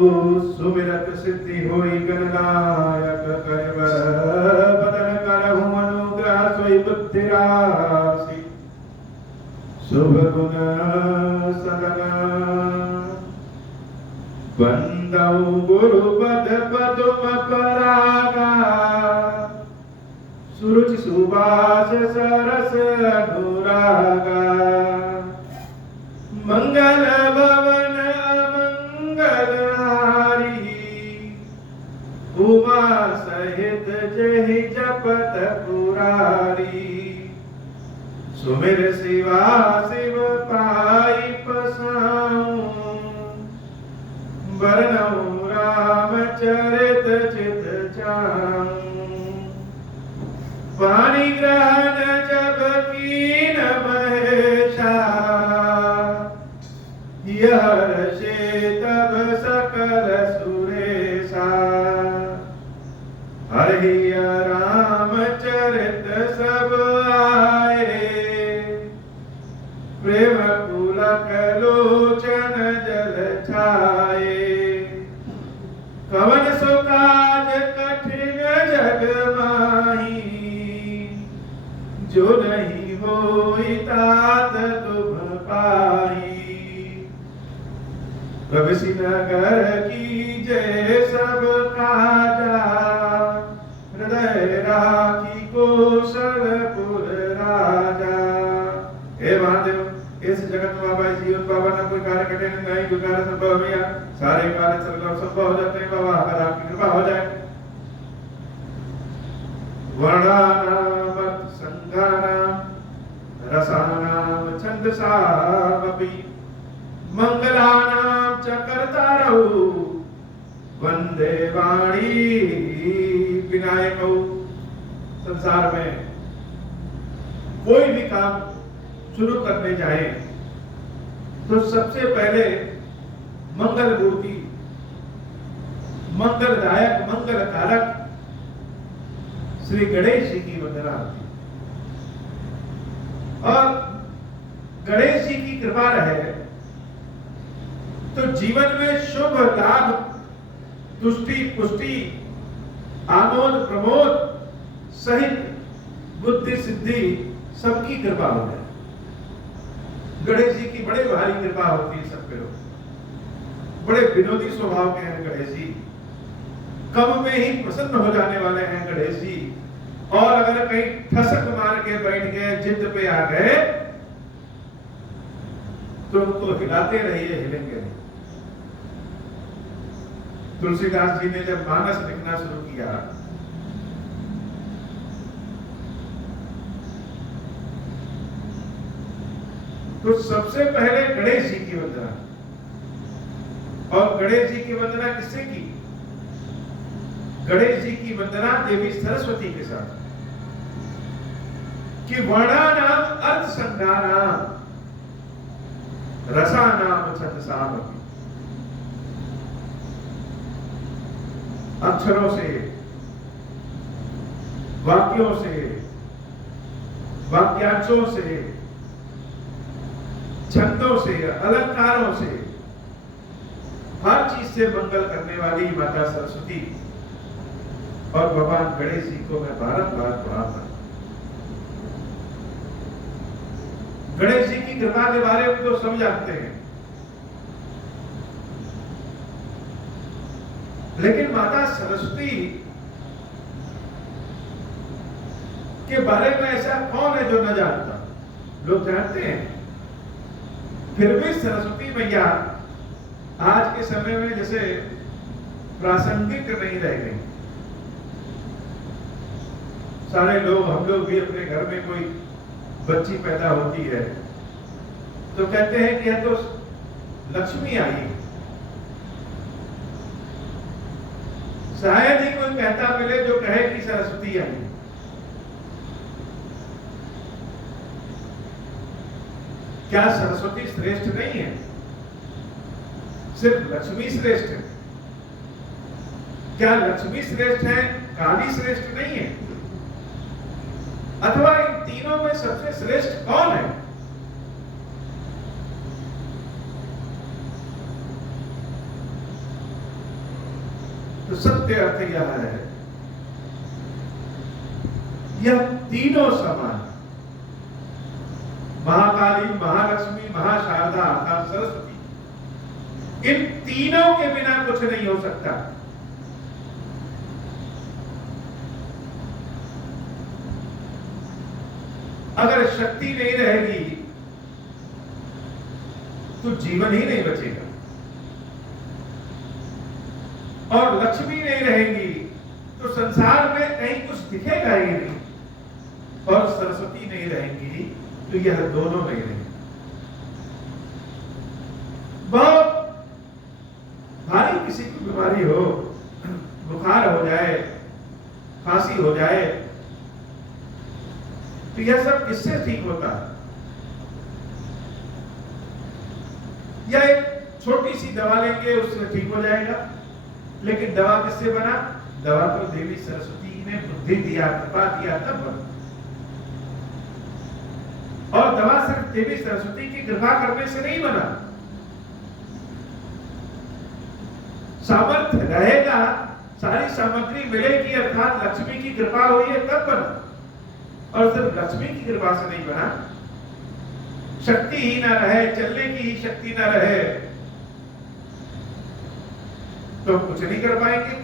सुमिरत सिद्धि होई गणनायक करिवर बदन करहु अनुग्रह सोई बुद्धि राशि शुभ गुण सदन बंदौ गुरु पद पदुम परागा सुरुचि सुबास सरस अनुरागा मंगल भवन अमंगल उमा सहित जहि जपत पुरारी सुमिर शिवा शिव पाई पसाऊं बरनऊं राम चरित चित जाऊं पानी ग्रहण जब कीन महेशा यह तब सकल सुरेशा हरि रामचरित सब आए प्रेम पुलक लोचन जल छाए कवन सो काज कठिन जग माही जो नहीं होई तात तुम पाही प्रभु नगर की जय सब काजा हृदय राखी कौशलपुर राजा। हे महादेव इस जगत में बाबा जीवन बाबा ना कोई कार्य कठिन नहीं कोई कार्य संभव भैया सारे कार्य सर्वत्र संभव हो जाते हैं बाबा अगर आपकी कृपा हो जाए। वर्णानाम संघानाम रसानाम छंदसामपि मंगलानाम चकर्तारौ वंदे वाणी विनायकौ। संसार में कोई भी काम शुरू करने जाए तो सबसे पहले मंगल मूर्ति मंगलदायक मंगल कारक श्री गणेश जी की वंदना होती और गणेश जी की कृपा रहे तो जीवन में शुभ लाभ तुष्टि पुष्टि आमोद प्रमोद सहित बुद्धि सिद्धि सबकी कृपा हो जाए। गणेश जी की बड़े भारी कृपा होती है सब पे। बड़े विनोदी स्वभाव के हैं गणेश जी, कम में ही प्रसन्न हो जाने वाले हैं गणेश जी। और अगर कहीं ठसक मार के बैठ गए जिद पे आ गए तो उनको हिलाते रहिए हिलेंगे नहीं। तुलसीदास जी ने जब मानस लिखना शुरू किया तो सबसे पहले गणेश जी की वंदना। और गणेश जी की वंदना किससे की? गणेश जी की वंदना देवी सरस्वती के साथ कि वर्णानाम अर्थ संज्ञानाम रसानाम छंदसामपि। अक्षरों से वाक्यों से वाक्यांशों से छंदों से अलंकारों से हर चीज से मंगल करने वाली माता सरस्वती और भगवान गणेश जी को मैं बारंबार पढ़ाता। गणेश जी की कृपा के बारे में तो सब जानते हैं, लेकिन माता सरस्वती के बारे में ऐसा कौन है जो न जानता? लोग जानते हैं, फिर भी सरस्वती मैया आज के समय में जैसे प्रासंगिक नहीं रह गई। सारे लोग, हम लोग भी अपने घर में कोई बच्ची पैदा होती है तो कहते हैं कि यह तो लक्ष्मी आई है। शायद ही कोई कहता मिले जो कहे कि सरस्वती आई है। क्या सरस्वती श्रेष्ठ नहीं है? सिर्फ लक्ष्मी श्रेष्ठ है। क्या लक्ष्मी श्रेष्ठ है, काली श्रेष्ठ नहीं है? अथवा इन तीनों में सबसे श्रेष्ठ कौन है? तो सत्य अर्थ यह है, यह तीनों समान, महाकाली, महालक्ष्मी, महाशारदा अर्थात सरस्वती, इन तीनों के बिना कुछ नहीं हो सकता। अगर शक्ति नहीं रहेगी तो जीवन ही नहीं बचेगा, और लक्ष्मी नहीं रहेगी तो संसार में कहीं कुछ दिखेगा ही नहीं, और सरस्वती नहीं रहेंगी तो यह दोनों नहीं रहेंगे। बहुत भारी किसी को बीमारी हो, बुखार हो जाए, खांसी हो जाए, तो यह सब किससे ठीक होता है? या एक छोटी सी दवा लेंगे उससे ठीक हो जाएगा, लेकिन दवा किससे बना? दवा तो देवी सरस्वती ने बुद्धि दिया, कृपा दिया, तब बना। और दवा सिर्फ देवी सरस्वती की कृपा करने से नहीं बना, सामर्थ्य रहेगा, सारी सामग्री मिलेगी, अर्थात लक्ष्मी की कृपा हुई है तब बना, और सिर्फ लक्ष्मी की कृपा से नहीं बना। शक्ति ही ना रहे, चलने की ही शक्ति ना रहे, तो कुछ नहीं कर पाएंगे।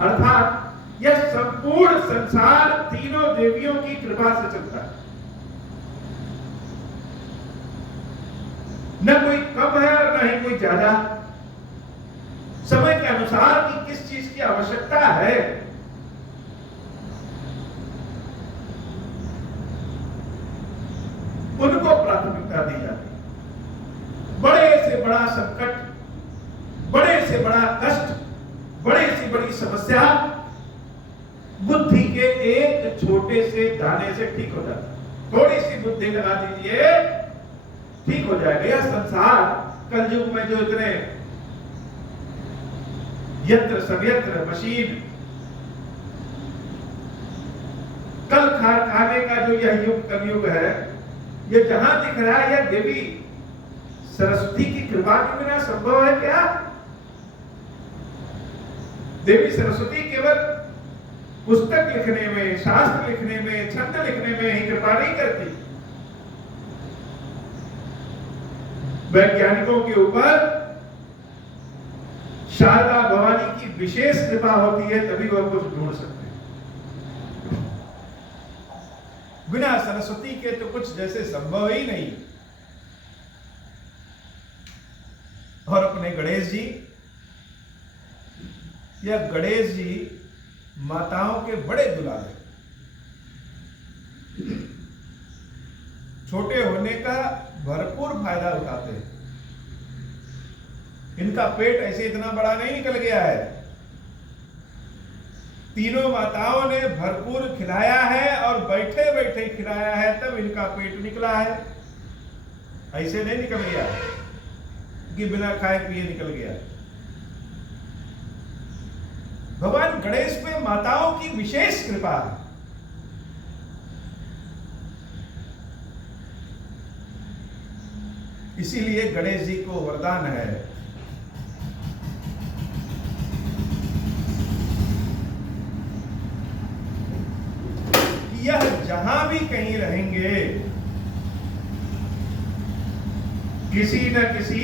अर्थात यह संपूर्ण संसार तीनों देवियों की कृपा से चलता है, न कोई कम है और न ही कोई ज्यादा। समय के अनुसार कि किस चीज की आवश्यकता है, उनको प्राथमिकता दी जाती है। बड़े से बड़ा संकट, बड़े से बड़ा कष्ट, बड़े से बड़ी समस्या बुद्धि के एक छोटे से दाने से ठीक हो जाता है। थोड़ी सी बुद्धि लगा दीजिए, ठीक हो जाएगा। यह संसार कलयुग में जो इतने यंत्र संयंत्र मशीन, कल खाने का जो यह युग कलयुग है, ये जहां दिख रहा है, यह देवी सरस्वती की कृपा के बिना संभव है क्या? देवी सरस्वती केवल पुस्तक लिखने में, शास्त्र लिखने में, छंद लिखने में ही कृपा नहीं करती, वैज्ञानिकों के ऊपर शारदा भवानी की विशेष कृपा होती है, तभी वह कुछ ढूंढ सकते हैं। बिना सरस्वती के तो कुछ जैसे संभव ही नहीं। और अपने गणेश जी, यह गणेश जी माताओं के बड़े दुलारे, छोटे होने का भरपूर फायदा उठाते हैं। इनका पेट ऐसे इतना बड़ा नहीं निकल गया है, तीनों माताओं ने भरपूर खिलाया है और बैठे बैठे खिलाया है, तब इनका पेट निकला है। ऐसे नहीं निकल गया कि बिना खाए पिए निकल गया। भगवान गणेश पे माताओं की विशेष कृपा है। इसीलिए गणेश जी को वरदान है, यह जहां भी कहीं रहेंगे, किसी न किसी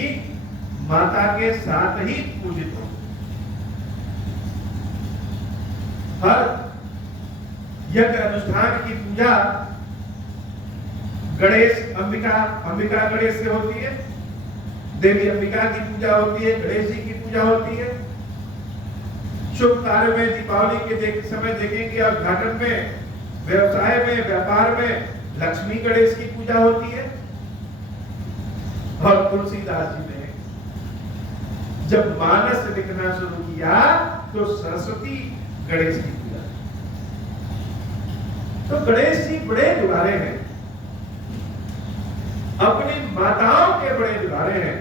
माता के साथ ही पूजित हो। हर यज्ञ अनुष्ठान की पूजा गणेश अंबिका गणेश से होती है, देवी अंबिका की पूजा होती है, गणेश जी की पूजा होती है। शुभ कार्य में, दीपावली के समय देखेंगे, और उद्घाटन में, व्यवसाय में, व्यापार में लक्ष्मी गणेश की पूजा होती है। और तुलसीदास जी ने जब मानस लिखना शुरू किया तो सरस्वती गणेश की पूजा। तो गणेश जी बड़े दुलारे हैं, अपनी माताओं के बड़े दुलारे हैं।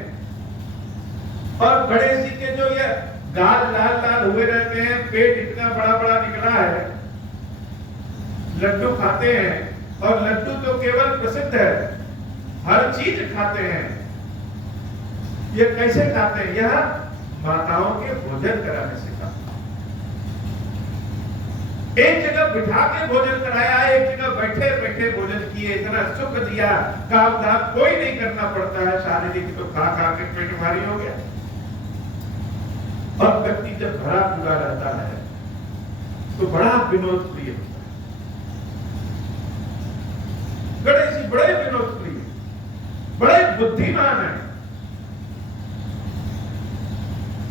और गणेश जी के जो ये गाल लाल लाल हुए रहते हैं, पेट इतना बड़ा बड़ा निकला है, लड्डू खाते हैं, और लड्डू तो केवल प्रसिद्ध है, हर चीज खाते हैं। ये कैसे खाते हैं? यह माताओं के भोजन कराने से खाते हैं। एक जगह बिठा के भोजन कराया, एक जगह बैठे बैठे भोजन किए, इतना सुख दिया, काम धाम कोई नहीं करना पड़ता है, शारीरिक तो खा खा के पेट भारी हो गया। और व्यक्ति जब भरा पूरा रहता है तो बड़ा विनोद प्रिय होता है। गणेश जी बड़े विनोद प्रिय, बड़े बुद्धिमान है,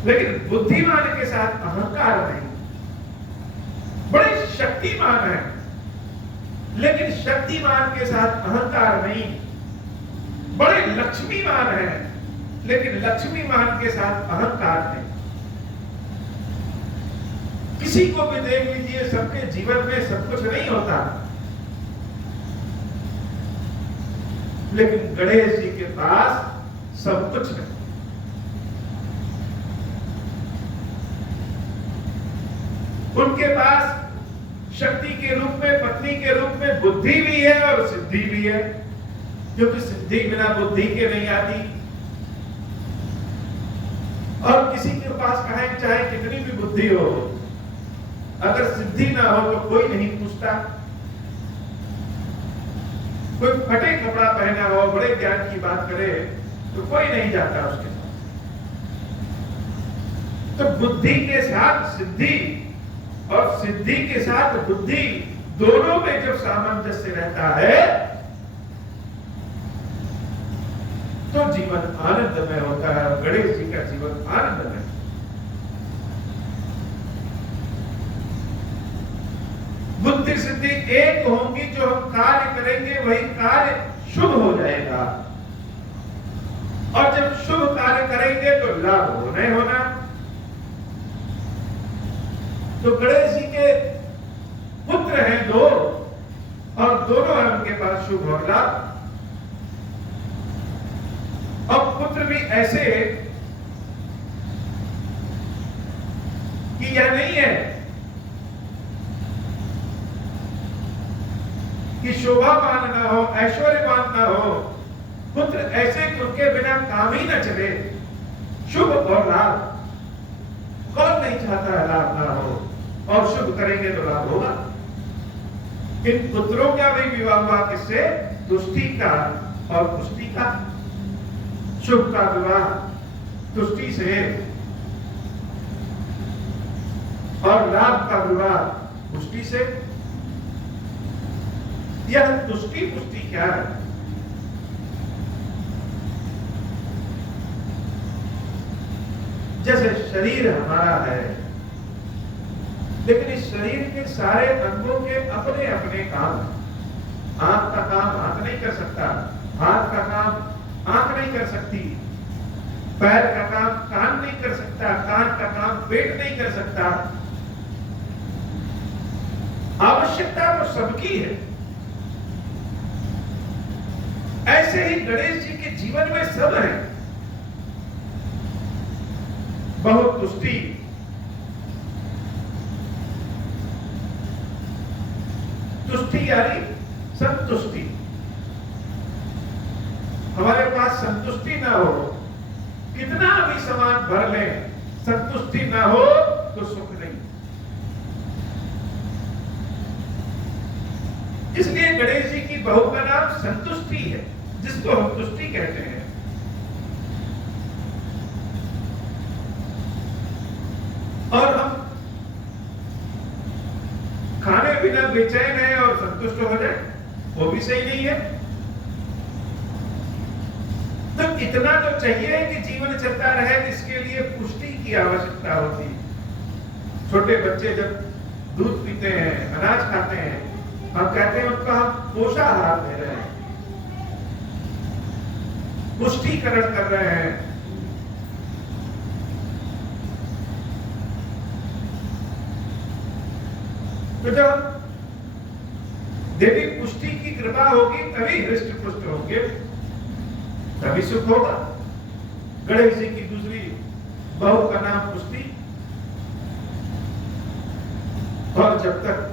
लेकिन बुद्धिमान के साथ अहंकार नहीं। बड़े शक्तिमान है, लेकिन शक्तिमान के साथ अहंकार नहीं। बड़े लक्ष्मीमान है, लेकिन लक्ष्मीमान के साथ अहंकार नहीं। किसी को भी देख लीजिए, सबके जीवन में सब कुछ नहीं होता, लेकिन गणेश जी के पास सब कुछ है। उनके पास शक्ति के रूप में, पत्नी के रूप में बुद्धि भी है और सिद्धि भी है, क्योंकि सिद्धि बिना बुद्धि के नहीं आती। और किसी के पास चाहे कितनी भी बुद्धि हो, अगर सिद्धि ना हो तो कोई नहीं पूछता। कोई फटे कपड़ा पहना हो, बड़े ज्ञान की बात करे तो कोई नहीं जाता उसके पास। तो बुद्धि के साथ सिद्धि और सिद्धि के साथ बुद्धि, दोनों में जब सामंजस्य रहता है तो जीवन आनंदमय होता है। गणेश जी का जीवन आनंदमय। बुद्धि सिद्धि एक होंगी, जो हम कार्य करेंगे वही कार्य शुभ हो जाएगा, और जब शुभ कार्य करेंगे तो लाभ होना ही होना। तो गणेश जी के पुत्र हैं दो, और दोनों हैं उनके पास शुभ और लाभ। और पुत्र भी ऐसे कि यह नहीं है कि शोभावान ना हो, ऐश्वर्यवान ना हो। पुत्र ऐसे कि उनके बिना काम ही न चले, शुभ और लाभ। कौन नहीं चाहता है लाभ ना हो, और शुभ करेंगे तो लाभ होगा। इन पुत्रों का भी विवाह हुआ किससे? तुष्टि का और पुष्टि का। शुभ का विवाह तुष्टि से, और लाभ का विवाह पुष्टि से। यह तुष्टि पुष्टि क्या है? जैसे शरीर हमारा है, लेकिन इस शरीर के सारे अंगों के अपने अपने काम। आंख का काम आंख नहीं कर सकता, हाथ का काम आंख नहीं कर सकती, पैर का काम कान नहीं कर सकता, कान का काम पेट नहीं कर सकता। आवश्यकता तो सबकी है। ऐसे ही गणेश जी के जीवन में सब है। बहुत तुष्टि, तुष्टि यानी संतुष्टि। हमारे पास संतुष्टि ना हो, कितना भी सामान भर ले, संतुष्टि ना हो तो सुख नहीं। इसलिए गणेश जी की बहू का नाम संतुष्टि है, जिसको हम तुष्टि कहते हैं। और हम खाने बिना बेचैन है और संतुष्ट हो जाए, वो भी सही नहीं है। तो इतना तो चाहिए कि जीवन चलता रहे, जिसके लिए पुष्टि की आवश्यकता होती है। छोटे बच्चे जब दूध पीते हैं, अनाज खाते हैं, हम कहते हैं उनका हम पोषाहार दे रहे हैं, पुष्टिकरण कर रहे हैं। तो जब देवी पुष्टि की कृपा होगी तभी हृष्ट पुष्ट होंगे, तभी सुख होगा। गणेश जी की दूसरी बहू का नाम पुष्टि, और जब तक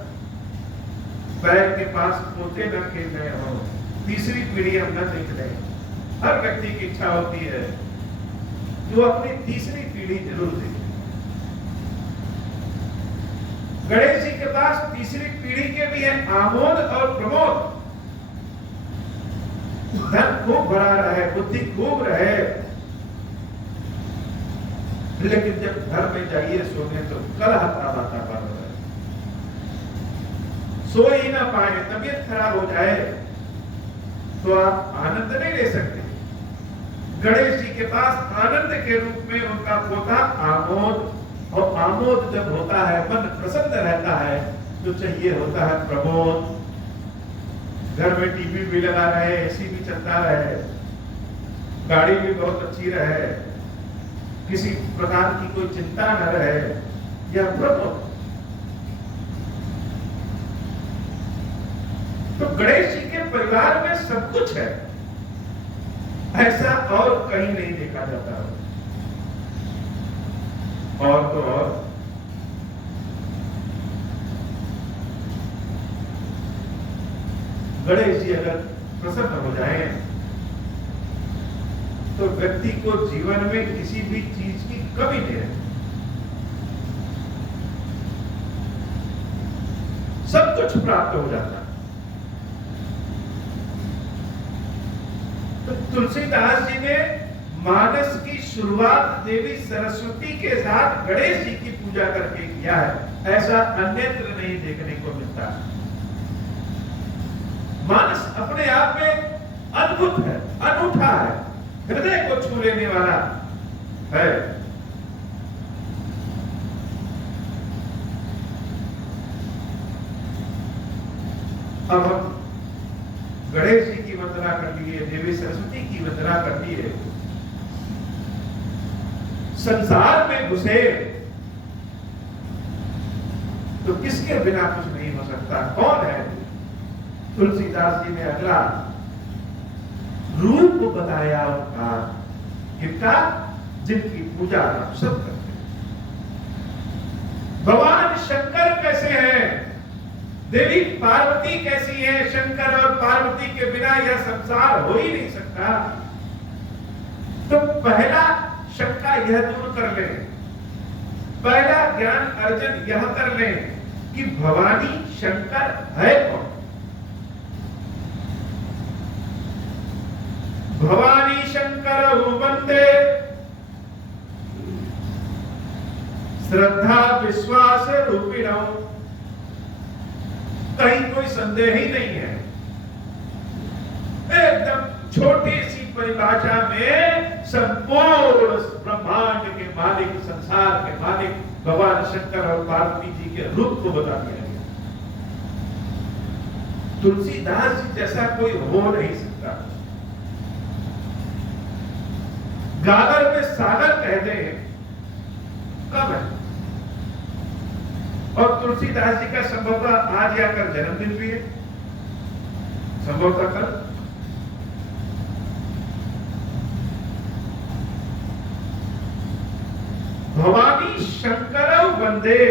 पैर के पास पोते न खेल रहे हो, तीसरी पीढ़ी हम न देख रहे। हर व्यक्ति की इच्छा होती है जो अपनी तीसरी पीढ़ी जरूर देखे। गणेश जी के पास तीसरी पीढ़ी के भी हैं, आमोद और प्रमोद। धन खूब भरा रहे, बुद्धि खूब रहे, लेकिन जब घर में जाइए सोने तो कलह ताबाता पर रहे, सो ही ना पाए, तबीयत खराब हो जाए तो आप आनंद नहीं ले सकते। गणेश जी के पास आनंद के रूप में उनका पोता आमोद, और आमोद जब होता है, मन प्रसन्न रहता है, तो चाहिए होता है प्रमोद। घर में टीवी भी लगा रहे, एसी भी चलता रहे, गाड़ी भी बहुत अच्छी रहे, किसी प्रकार की कोई चिंता न रहे, यह प्रमोद। तो गणेश जी के परिवार में सब कुछ है, ऐसा और कहीं नहीं देखा जाता। और तो और गणेश जी अगर प्रसन्न हो जाए तो व्यक्ति को जीवन में किसी भी चीज की कमी नहीं रहती, सब कुछ प्राप्त हो जाता। तो तुलसीदास जी ने मानस की शुरुआत देवी सरस्वती के साथ गणेश जी की पूजा करके किया है, ऐसा अन्यत्र नहीं देखने को मिलता। मानस अपने आप में अद्भुत है, अनूठा है, हृदय को छू लेने वाला है। अब हम गणेश जी की वंदना कर लिए, देवी सरस्वती की वंदना कर लिए, संसार में घुसे तो किसके बिना कुछ नहीं हो सकता। कौन है? तुलसीदास जी ने अगला रूप बताया उनका, किनका? जिनकी पूजा हम सब करते हैं। भगवान शंकर कैसे हैं, देवी पार्वती कैसी है? शंकर और पार्वती के बिना यह संसार हो ही नहीं सकता। तो पहला शंका यह दूर कर ले, पहला ज्ञान अर्जन यह कर ले कि भवानी शंकर है कौन। भवानी शंकर वंदे श्रद्धा विश्वास रूपिणौ। कहीं कोई संदेह ही नहीं है, एकदम छोटी सी परिभाषा में संपूर्ण ब्रह्मांड के मालिक, संसार के मालिक भगवान शंकर और पार्वती जी के रूप को बता दिया गया। तुलसीदास जी जैसा कोई हो नहीं सकता। गागर में सागर कहते हैं, कब है? और तुलसीदास जी का संभवतः आज या कल जन्मदिन भी है, संभवतः कल। भवानी शंकर वंदे,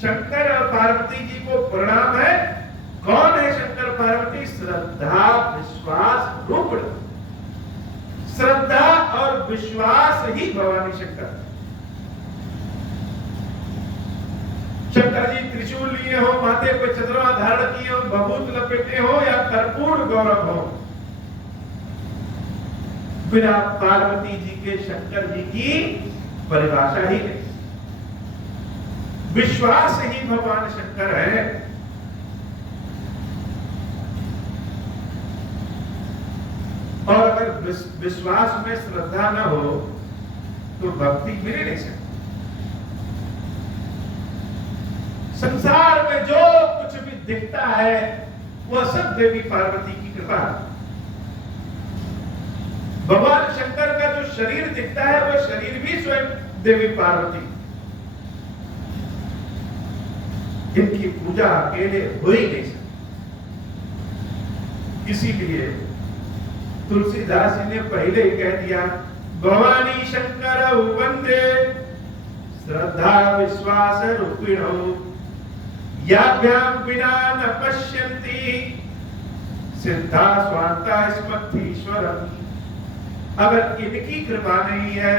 शंकर और पार्वती जी को प्रणाम है। कौन है शंकर पार्वती? श्रद्धा विश्वास रूप। श्रद्धा और विश्वास ही भवानी शंकर। शंकर जी त्रिशूल लिए हो, माथे पे चंद्रमा धारण किए हो, भभूत लपेटे हो या कर्पूर गौरव हो, बिना पार्वती जी के शंकर जी की परिभाषा ही नहीं। विश्वास ही भगवान शंकर है। और अगर विश्वास में श्रद्धा न हो तो भक्ति मिल नहीं सकती। संसार में जो कुछ भी दिखता है वह सब देवी पार्वती की कृपा है। भगवान शंकर का जो शरीर दिखता है वह शरीर भी स्वयं देवी पार्वती। इनकी पूजा अकेले हो ही नहीं सकती। इसीलिए तुलसीदास जी ने पहले ही कह दिया, भवानी शंकर वंदे श्रद्धा विश्वास रूपिणौ याभ्याम बिना न पश्यन्ति सिद्धा स्वांता स्मर्थीश्वरम्। अगर इनकी कृपा नहीं है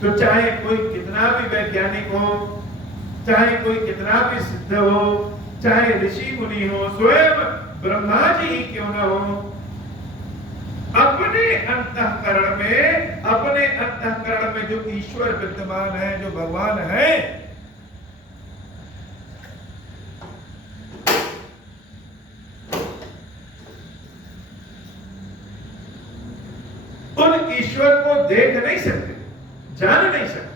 तो चाहे कोई कितना भी वैज्ञानिक हो, चाहे कोई कितना भी सिद्ध हो, चाहे ऋषि मुनि हो, स्वयं ब्रह्मा जी ही क्यों न हो, अपने अंतःकरण में जो ईश्वर विद्यमान है, जो भगवान है, उन ईश्वर को देख नहीं सकते, जान नहीं सकते।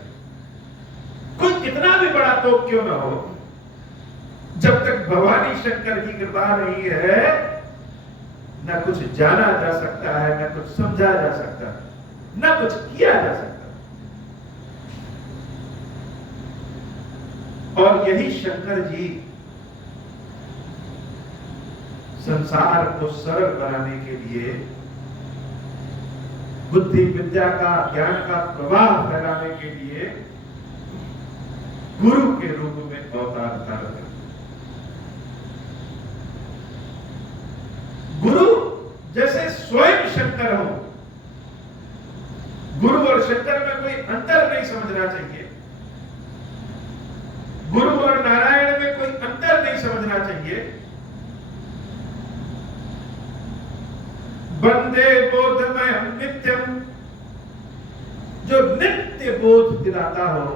कोई कितना भी बड़ा तो क्यों ना हो, जब तक भवानी शंकर की कृपा नहीं है, ना कुछ जाना जा सकता है, ना कुछ समझा जा सकता है, ना कुछ किया जा सकता। और यही शंकर जी संसार को सरल बनाने के लिए, बुद्धि विद्या का, ज्ञान का प्रवाह फैलाने के लिए गुरु के रूप में अवतार धारण करते। गुरु जैसे स्वयं शंकर हो, गुरु और शंकर में कोई अंतर नहीं समझना चाहिए, गुरु और नारायण में कोई अंतर नहीं समझना चाहिए। वंदे बोधमय नित्यम, जो नित्य बोध दिलाता हो,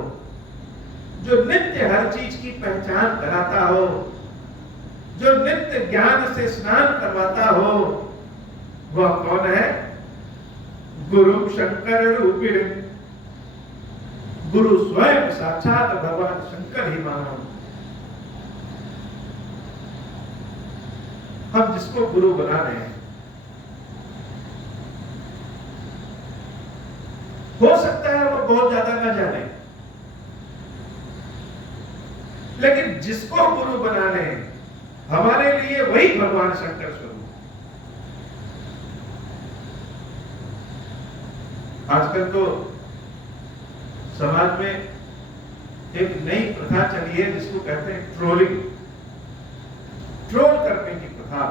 जो नित्य हर चीज की पहचान कराता हो, जो नित्य ज्ञान से स्नान करवाता हो, वह कौन है? गुरु शंकर रूपिण। गुरु स्वयं साक्षात भगवान शंकर ही मानो। हम जिसको गुरु बना रहे हैं, हो सकता है वो बहुत ज्यादा ना जाने, लेकिन जिसको गुरु बनाने हैं, हमारे लिए वही भगवान शंकर स्वरूप। आजकल तो समाज में एक नई प्रथा चली है जिसको कहते हैं ट्रोलिंग, ट्रोल करने की प्रथा।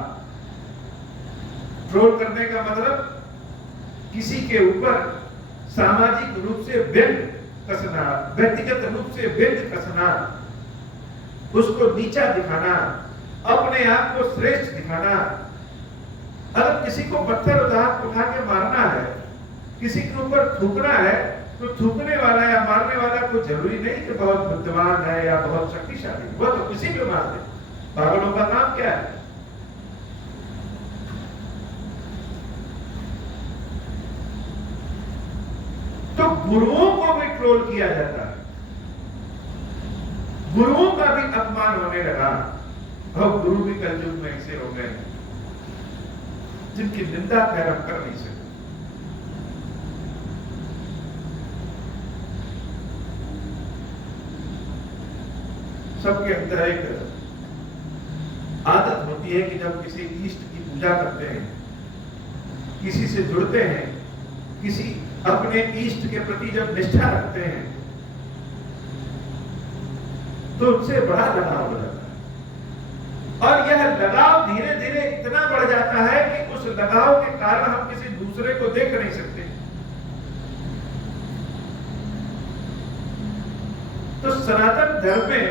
ट्रोल करने का मतलब किसी के ऊपर सामाजिक रूप से व्यंग कसना, व्यक्तिगत रूप से व्यंग कसना, उसको नीचा दिखाना, अपने आप को श्रेष्ठ दिखाना। अगर किसी को पत्थर उठा के मारना है, किसी के ऊपर थूकना है, तो थूकने वाला या मारने वाला को जरूरी नहीं कि बहुत बुद्धिमान है या बहुत शक्तिशाली, वह तो किसी को मार दे। पागलों का काम क्या है? तो गुरुओं को भी ट्रोल किया जाता है, गुरुओं का भी अपमान होने लगा। और गुरु भी कलयुग में ऐसे हो गए जिनकी निंदा खैर हम कर नहीं सकते। सबके अंदर एक आदत होती है कि जब किसी इष्ट की पूजा करते हैं, किसी से जुड़ते हैं, किसी अपने इष्ट के प्रति जब निष्ठा रखते हैं, तो उनसे बड़ा लगाव हो जाता है। और यह लगाव धीरे धीरे इतना बढ़ जाता है कि उस लगाव के कारण हम किसी दूसरे को देख नहीं सकते। तो सनातन धर्म में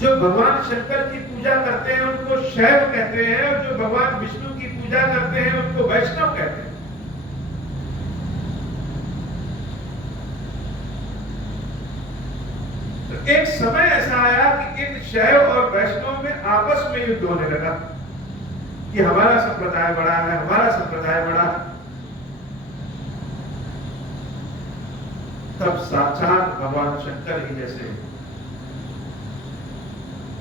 जो भगवान शंकर की पूजा करते हैं उनको शैव कहते हैं, और जो भगवान विष्णु की पूजा करते हैं उनको वैष्णव कहते हैं। एक समय ऐसा आया कि इन शैव और वैष्णव में आपस में युद्ध होने लगा कि हमारा संप्रदाय बड़ा है, हमारा संप्रदाय बड़ा है। तब साक्षात भगवान शंकर ही जैसे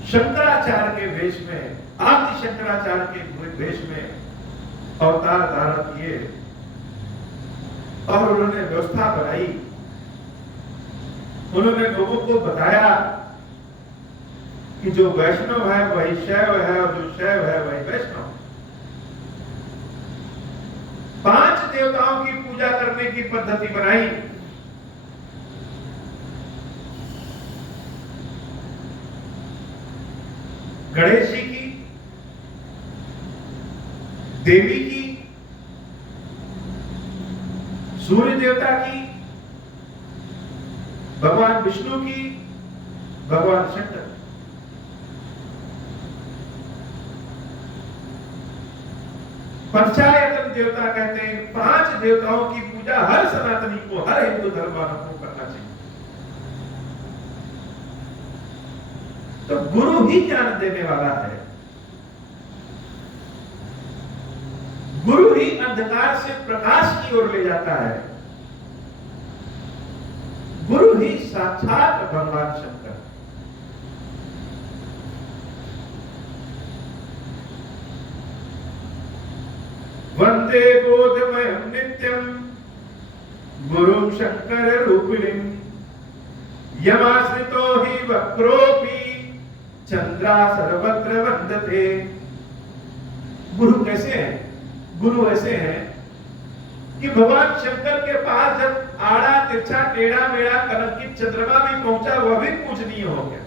शंकराचार्य के वेश में, आदि शंकराचार्य के वेश में अवतार धारण किए और उन्होंने व्यवस्था बनाई। उन्होंने लोगों को बताया कि जो वैष्णव है वही शैव है, और जो शैव है वही वैष्णव। 5 देवताओं की पूजा करने की पद्धति बनाई। गणेश जी की, देवी की, सूर्य देवता की, भगवान विष्णु की, भगवान शंकर। पंचायतन देवता कहते हैं 5 देवताओं की पूजा हर सनातनी को, हर हिंदू धर्म वालों को करना चाहिए। तो गुरु ही ज्ञान देने वाला है, गुरु ही अंधकार से प्रकाश की ओर ले जाता है, गुरु ही साक्षात भगवान शंकर। वंदे बोधमयं नित्यं गुरुं शंकर रूपिणीं यमाश्रितो हि वक्रोऽपि चंद्रा सर्वत्र वंदते। गुरु कैसे हैं? गुरु ऐसे हैं कि भगवान शंकर के पास जब आड़ा तिरछा टेढ़ा मेढ़ा कलंकित चंद्रमा भी पहुंचा, वह भी पूजनीय हो गया।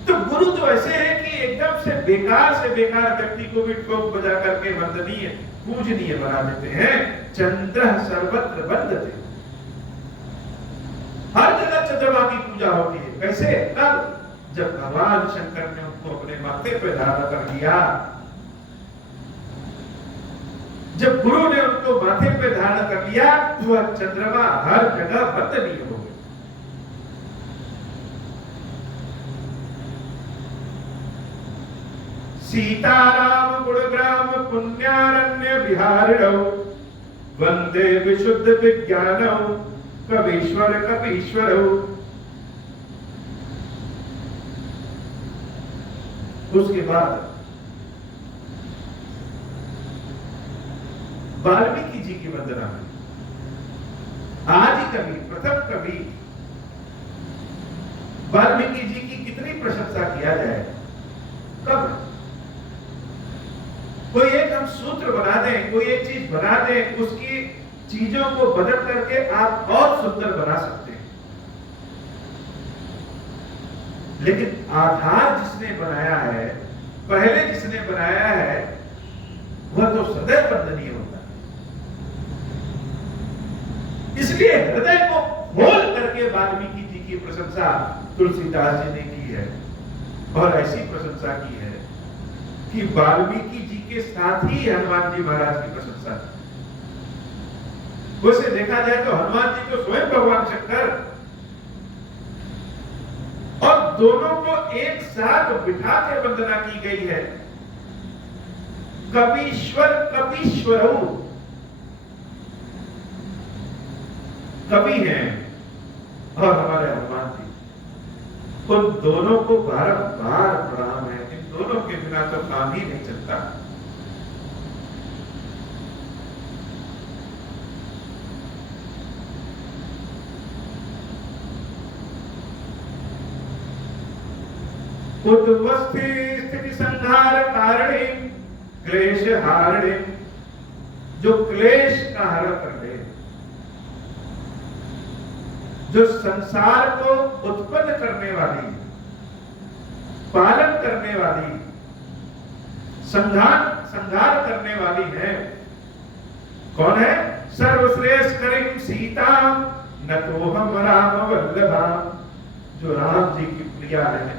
तो गुरु तो ऐसे हैं कि एकदम से बेकार व्यक्ति को भी ठोक बजा करके वंदनीय पूजनीय बना देते हैं। चंद्र सर्वत्र वंदते, हर जगह चंद्रमा की पूजा होती है। कैसे? तब जब भगवान शंकर ने उनको अपने माथे पे धारण कर लिया, जब गुरु ने उनको माथे पे धारण कर लिया, तो वह चंद्रमा हर जगह वंदनीय हो गया। सीताराम गुणग्राम पुण्यारण्य विहारिणौ वंदे विशुद्ध विज्ञानौ कवीश्वर कपीश्वरौ। उसके बाद वाल्मीकि जी की वंदना है। आदि कवि, प्रथम कवि वाल्मीकि जी की कितनी प्रशंसा किया जाए। कब कोई एक हम सूत्र बना दें, कोई एक चीज बना दें, उसकी चीजों को बदल करके आप और सुंदर बना सकते हैं, लेकिन आधार जिसने बनाया है, पहले जिसने बनाया है, वह तो सदैव वंदनीय होता है। इसलिए हृदय को खोल करके वाल्मीकि जी की प्रशंसा तुलसीदास जी ने की है, और ऐसी प्रशंसा की है कि वाल्मीकि जी के साथ ही हनुमान जी महाराज की प्रशंसा। वैसे देखा जाए तो हनुमान जी तो स्वयं भगवान शंकर, और दोनों को एक साथ बिठा के वंदना की गई है। कवीश्वर कपीश्वरौ, कवि हैं और हमारे हनुमान जी, उन दोनों को बारंबार प्रणाम है। इन दोनों के बिना तो काम ही नहीं चलता। उद्वस्थि स्थिति संहार कारिणी क्लेश हारिणी, जो क्लेश का हरण कर दे, जो संसार को उत्पन्न करने वाली, पालन करने वाली, संहार करने वाली है। कौन है? सर्वश्रेष्ठ करीम सीता न तो हम राम वल्लभा, जो राम जी की प्रिया है,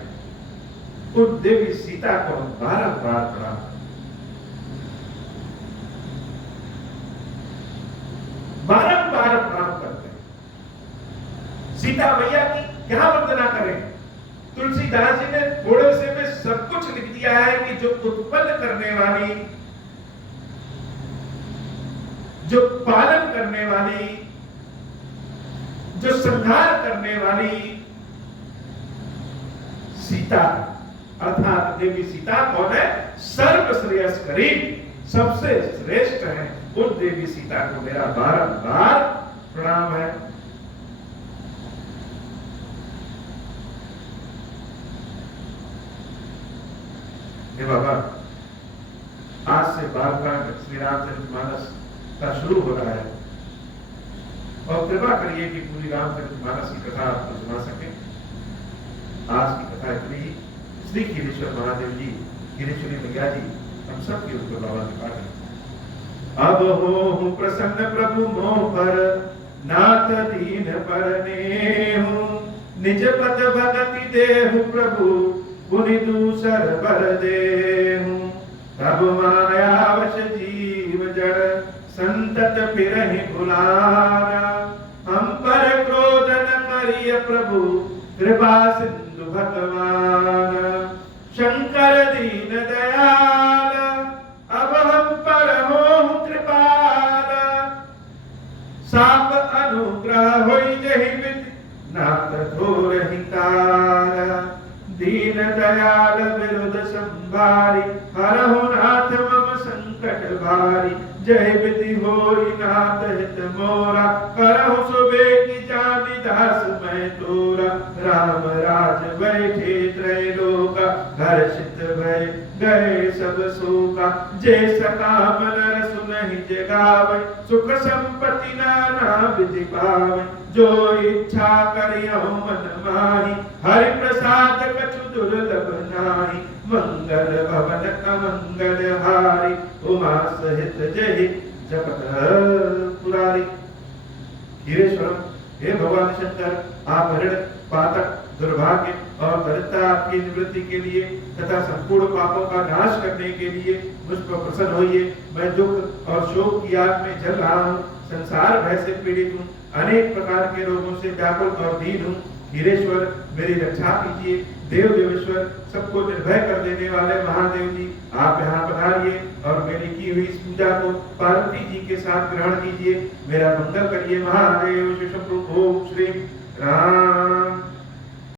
उन देवी सीता को हम बारंबार प्रणाम, बारंबार प्रणाम करते हैं। सीता मैया की क्या वंदना करें? तुलसीदास जी ने थोड़े से में सब कुछ लिख दिया है कि जो उत्पन्न करने वाली, जो पालन करने वाली, जो संहार करने वाली सीता, अर्थात देवी सीता कौन है? सर्वश्रेयस्करी, सबसे श्रेष्ठ है। उन देवी सीता को मेरा बारंबार प्रणाम है। हे बाबा, आज से बालकांड श्री रामचरितमानस का शुरू हो रहा है, और कृपा करिए कि पूरी रामचरितमानस की कथा आपको सुना सके। आज की कथा इतनी ही। श्री गिरीश्वर महादेव जी, गिरीश्वरी मैया जी, हम सब के ऊपर बाबा की पाठ। अब हो प्रसन्न प्रभु मोह पर नाथ दीन परनेहु निज पद भगति देहु प्रभु पुनि दूसर बर देहु तब मायावश जीव जड़ संतत फिरहि भुलारा हम पर क्रोध न करिय प्रभु कृपा सिंधु भगवान शंकर दीन दयाल अब हम पर हो कृपाल साप अनुग्रह होई जहि विधि नाथ थोर हितारा दीन दयाल विरुद्ध संभारी हरहु नाथ मम संकट भारी जय विधि होई नाथ हित मोरा करहु सुबेगी जानि दास मैं तोरा राम राज बैठे त्रैलोका हर्षित भय गए सब शोका जे सकाम नर सुनहि जगावे सुख संपत्ति नाना विधि पावे जो इच्छा करियो मन माही हरि प्रसाद कछु दुर्लभ नाही मंगल भवन अमंगल हारी उमा सहित जय जपत पुरारी। धीरेश्वरम, हे भगवान शंकर, आप ऋण पातक दुर्भाग्य और दरिद्रता आपकी निवृत्ति के लिए तथा संपूर्ण पापों का नाश करने के लिए मुझ पर प्रसन्न होइए। मैं दुख और शोक की आग में जल रहा हूँ, संसार भय से पीड़ित हूँ, अनेक प्रकार के रोगों से व्याकुल और दीन हूँ। धीरेश्वर, मेरी रक्षा कीजिए। देव देवेश्वर, सबको निर्भय कर देने वाले महादेव जी, आप यहाँ पधारिए और मेरी की हुई इस पूजा को पार्वती जी के साथ ग्रहण कीजिए। मेरा मंगल करिए। महादेव शिव शंभु। ओम श्री राम